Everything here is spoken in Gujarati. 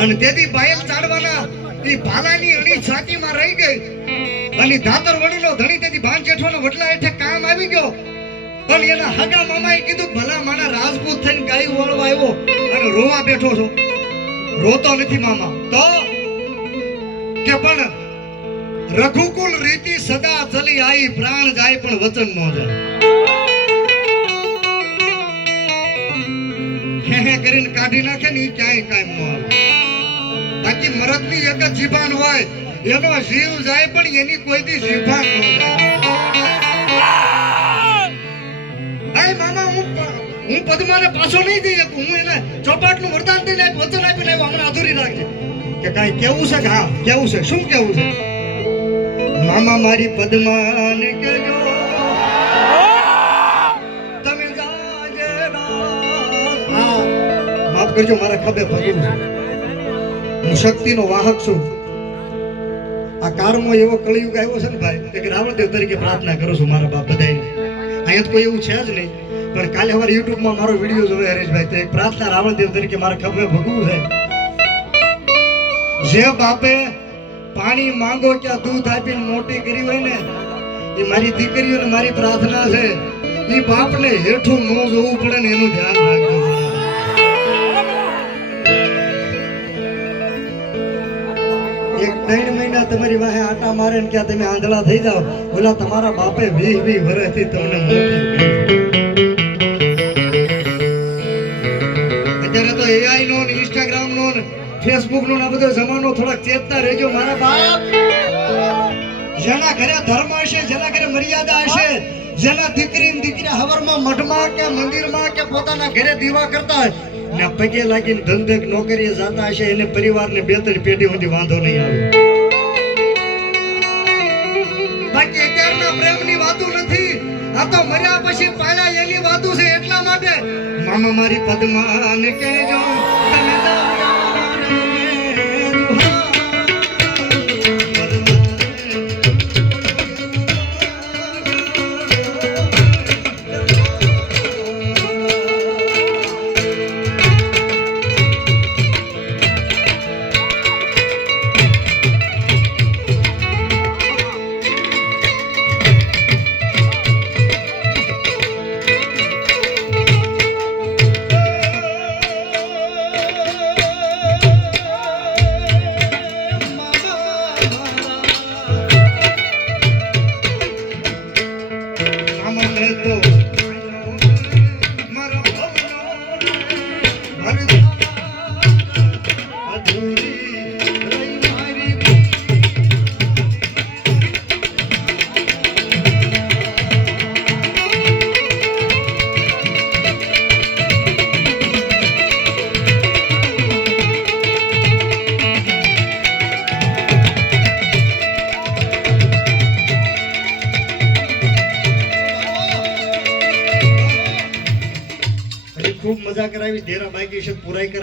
અને તેથી બાયલ ચાડવાના એ ભાલાની અણી છાતીમાં રહી ગઈ અને ધાતર વડીલો ધણી તેથી ભાન જેઠોનો વડલા હેઠે કામ આવી ગયો. પણ એના હગા મામાએ કીધું ભલા માના રાજપૂત થઈને ગાય વળવા આવ્યો અને રોવા બેઠો છો. રોતો નથી મામા તો કે પણ રઘુકુલ રીતિ સદા ચલી આવી, પ્રાણ જાય પણ વચન ન જાય. હે કરીને કાઢી નાખે ને ક્યાંય કાયમ ન આવે. બાકી મરદની એક જ જીભાન હોય, એનો જીવ જાય પણ એની કોઈ દી જીભાન ન જાય. મામા હું પદ્માને પાછો નહીં દઈ શકું. હું એને ચોપાટનું વરદાન દઈને વચન આપીને હમણાં અધૂરી રાખજે કે કાંઈ કેવું છે કે હા કેવું છે, શું કેવું છે? મામા મારી પદ્માને કહેજો તમે જાજે હા માફ કરજો, મારા ખભે ભગવું છે. હું શક્તિનો વાહક છું. આ કાળમાં એવો કળિયુગ આવ્યો છે ને ભાઈ કે રાવણદેવ તરીકે પ્રાર્થના કરું છું મારા બાપ બધાને. અહીંયા કોઈ એવું છે જ નહીં, પણ કાલે અમારે યુટ્યુબમાં મારો વિડીયો જોયો હરેશભાઈ, તો એક પ્રાર્થના રાવણદેવ તરીકે મારા ખભે ભગવું છે. જે બાપે પાણી માંગો ક્યાં દૂધ આપીને મોટી કરી હોય ને, એ મારી દીકરીઓને મારી પ્રાર્થના છે એ બાપને હેઠું ન જોવું પડે ને એનું ધ્યાન રાખજો. એક 3 મહિના તમારી વાહે આટા મારે ને ક્યાં તમે આંધળા થઈ જાઓ, ઓલા તમારા બાપે 20 વર્ષથી તમને મોટી. અત્યારે તો એઆઈ નો ને ઇન્સ્ટાગ્રામ નો ને ફેસબુક નો આ બધો જમાનો, થોડાક ચેતતા રહેજો મારા બાપ. જેના ઘરે ધર્મ હશે, જેના ઘરે મર્યાદા હશે, જેના દીકરી ને દીકરા હવરમાં મઠમાં કે મંદિરમાં કે પોતાના ઘરે દીવા કરતા હોય ને પગે લાગીને ધંધે નોકરીએ જતા હશે, એને પરિવારને 2-3 પેઢી સુધી વાંધો નહીં આવે. બાકી અત્યારના પ્રેમની વાતો નથી, આ તો મર્યા પછી પાળ્યા એની વાતો છે. એટલા માટે મામા મારી પદ્માને કહેજો તમે ખૂબ મજા કરાવી. ધેરા બાકી છે પૂરાઈ કરાવી.